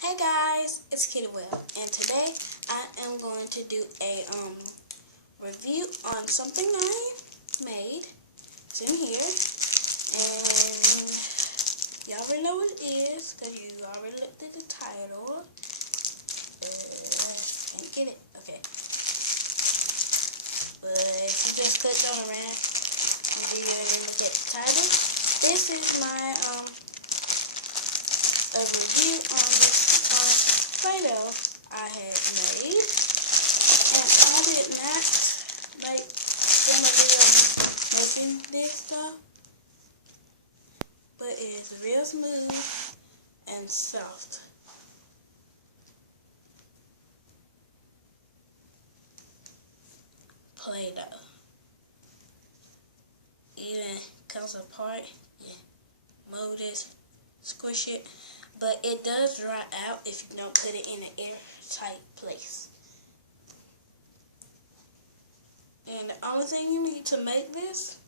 Hey guys, it's Kitty Well, and today I am going to do a review on something I made. It's in here, and y'all already know what it is because you already looked at the title. Can't get it. Okay, but if you just clicked on around the video and then look at the title, this is my a review on this Play-Doh I had made, and I did not like film a video making this stuff, but it is real smooth and soft. Play-Doh. Even comes apart, yeah, mold it, squish it, but it does dry out if you don't put it in an airtight place. And the only thing you need to make this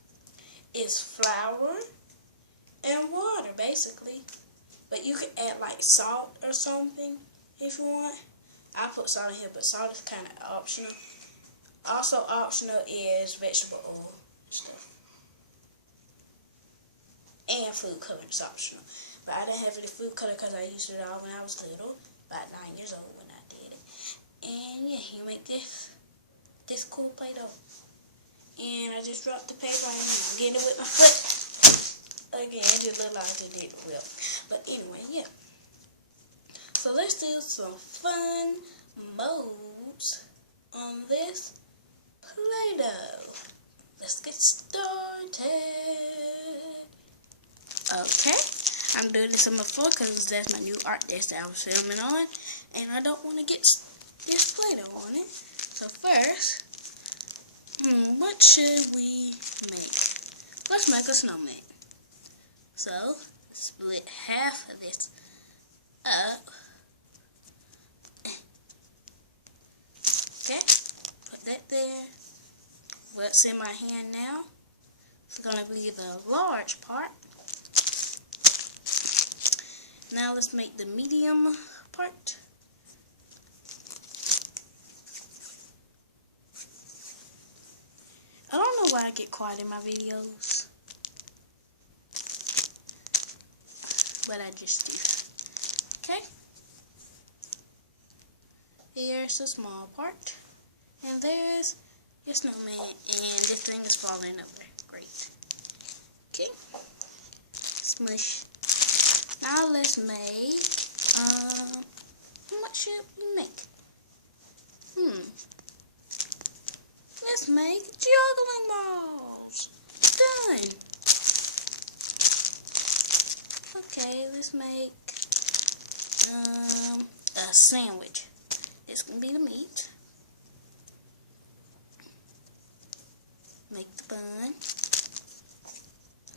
is flour and water, basically. But you can add like salt or something if you want. I put salt in here, but salt is kind of optional. Also optional is vegetable oil and stuff. And food color is optional. But I didn't have any food color because I used it all when I was little. About 9 years old when I did it. And yeah, you make this cool Play-Doh. And I just dropped the paper and I'm getting it with my foot. Again, it just looked like it did well. But anyway, yeah. So let's do some fun modes on this Play-Doh. Let's get started. Okay, I'm doing this on my phone because that's my new art desk that I was filming on, and I don't want to get this Play-Doh on it. So first, what should we make? Let's make a snowman. So, split half of this up. Okay, put that there. What's in my hand now is going to be the large part. Now let's make the medium part. I don't know why I get quiet in my videos, but I just do. Okay. Here's the small part. And there's your snowman. And this thing is falling over. Great. Okay. Smush. Now let's make, what should we make? Let's make juggling balls. Done. Okay, let's make, a sandwich. This can be the meat. Make the bun.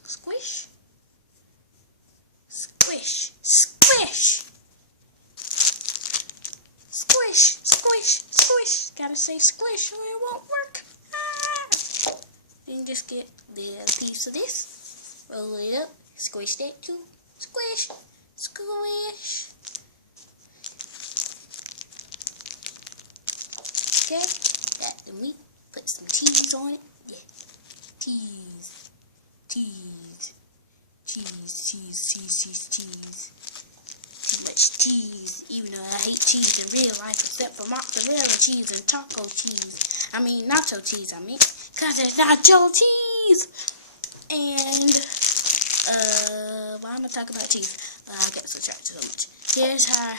Squish. Squish, squish, squish, squish, squish. Gotta say squish or it won't work. Ah. Then just get the piece of this, roll it up, squish that too. Squish, squish. Okay, got the meat. Put some cheese on it. Yeah, cheese, cheese. Cheese, cheese, cheese, cheese, cheese. Too much cheese, even though I hate cheese in real life, except for mozzarella cheese and taco cheese. I mean, nacho cheese, because it's nacho cheese. And, why am I talking about cheese? I get so charged so much. Here's our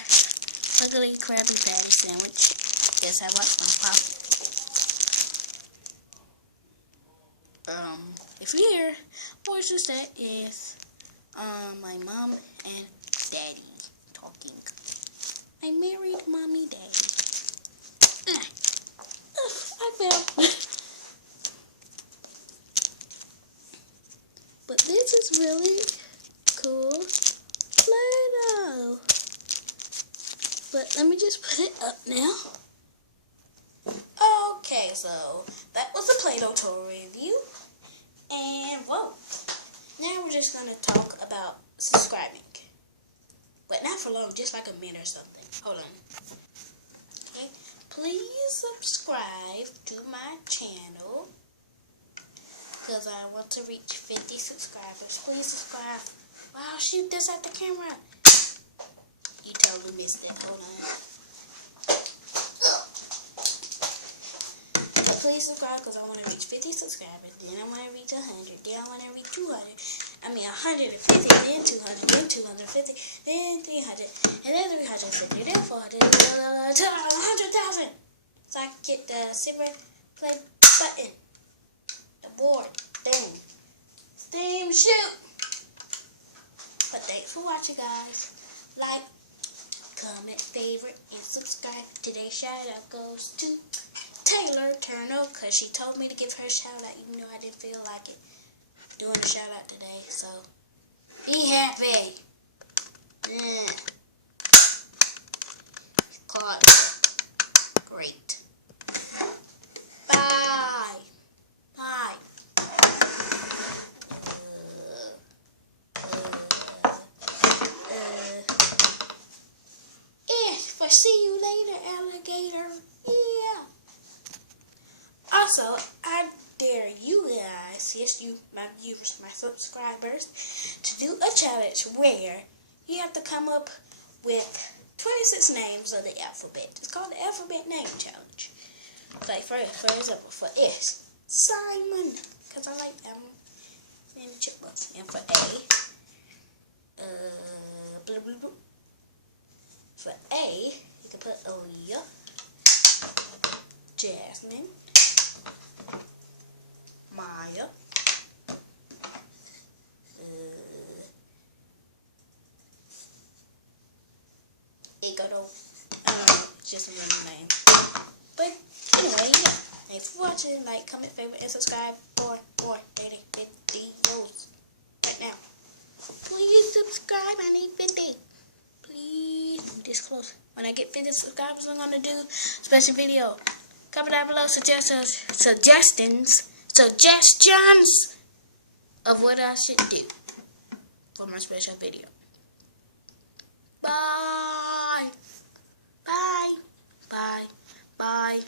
ugly Krabby Patty sandwich. Guess I watched my pop. If you're here, voices that is my mom and daddy talking. I married mommy, daddy. I fell. But this is really cool Play-Doh. But let me just put it up now. Okay, so that was a Play-Doh tour review. And whoa, now we're just going to talk about subscribing. But not for long, just like a minute or something. Hold on. Okay. Please subscribe to my channel. Because I want to reach 50 subscribers. Please subscribe. Wow, shoot this at the camera. You totally missed it. Hold on. Please subscribe because I want to reach 50 subscribers. Then I want to reach 100. Then I want to reach 200. I mean 150. Then 200. Then 250. Then 300. And then 350. Then 400. 100,000. So I can get the silver play button. The board. Boom. Steam shoot. But thanks for watching, guys. Like, comment, favorite, and subscribe. Today's shout out goes to Taylor Turner, because she told me to give her a shout out even though I didn't feel like it doing a shout out today. So be happy. Yeah. Caught. Great. Bye. Bye. See you later, alligator. Yeah. Also, I dare you guys, yes, you, my viewers, my subscribers, to do a challenge where you have to come up with 26 names of the alphabet. It's called the Alphabet Name Challenge. Like, for example, for S, Simon, because I like them and chipmunks. And for A, blah, blah, blah. For A, you can put Aaliyah, Jasmine, Maya, Igado. I don't know, it's just a random name. But anyway, yeah. Thanks for watching. Like, comment, favorite, and subscribe for more dating videos right now. Please subscribe. I need 50. Please be this close. When I get 50 subscribers, I'm gonna do a special video. Comment down below suggestions of what I should do for my special video. Bye. Bye. Bye. Bye.